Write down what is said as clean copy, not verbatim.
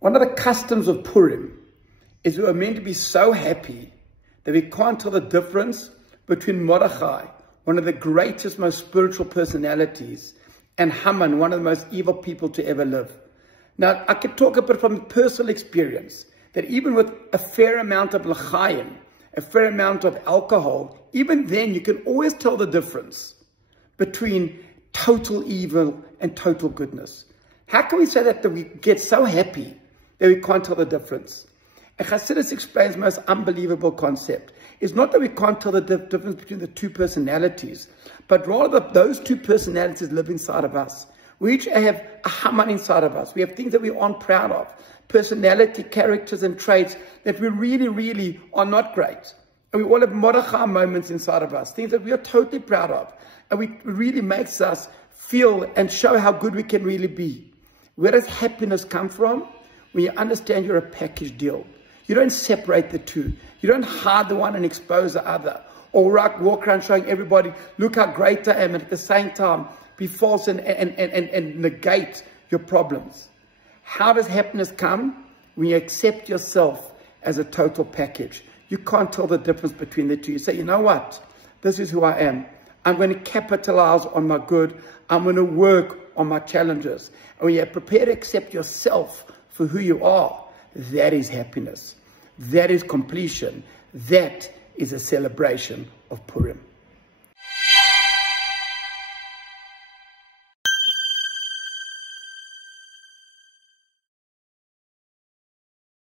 One of the customs of Purim is we are meant to be so happy that we can't tell the difference between Mordechai, one of the greatest, most spiritual personalities, and Haman, one of the most evil people to ever live. Now, I could talk a bit from personal experience that even with a fair amount of l'chaim, a fair amount of alcohol, even then you can always tell the difference between total evil and total goodness. How can we say that we get so happy that we can't tell the difference? And Chassidus explains the most unbelievable concept. It's not that we can't tell the difference between the two personalities, but rather that those two personalities live inside of us. We each have a Haman inside of us. We have things that we aren't proud of, personality, characters, and traits that we really, really are not great. And we all have Mordechai moments inside of us, things that we are totally proud of. And it really makes us feel and show how good we can really be. Where does happiness come from? When you understand you're a package deal. You don't separate the two. You don't hide the one and expose the other. Or walk around showing everybody, look how great I am, and at the same time be false and negate your problems. How does happiness come? When you accept yourself as a total package. You can't tell the difference between the two. You say, you know what? This is who I am. I'm going to capitalize on my good. I'm going to work on my challenges. And when you're prepared to accept yourself for who you are, that is happiness. That is completion. That is a celebration of Purim.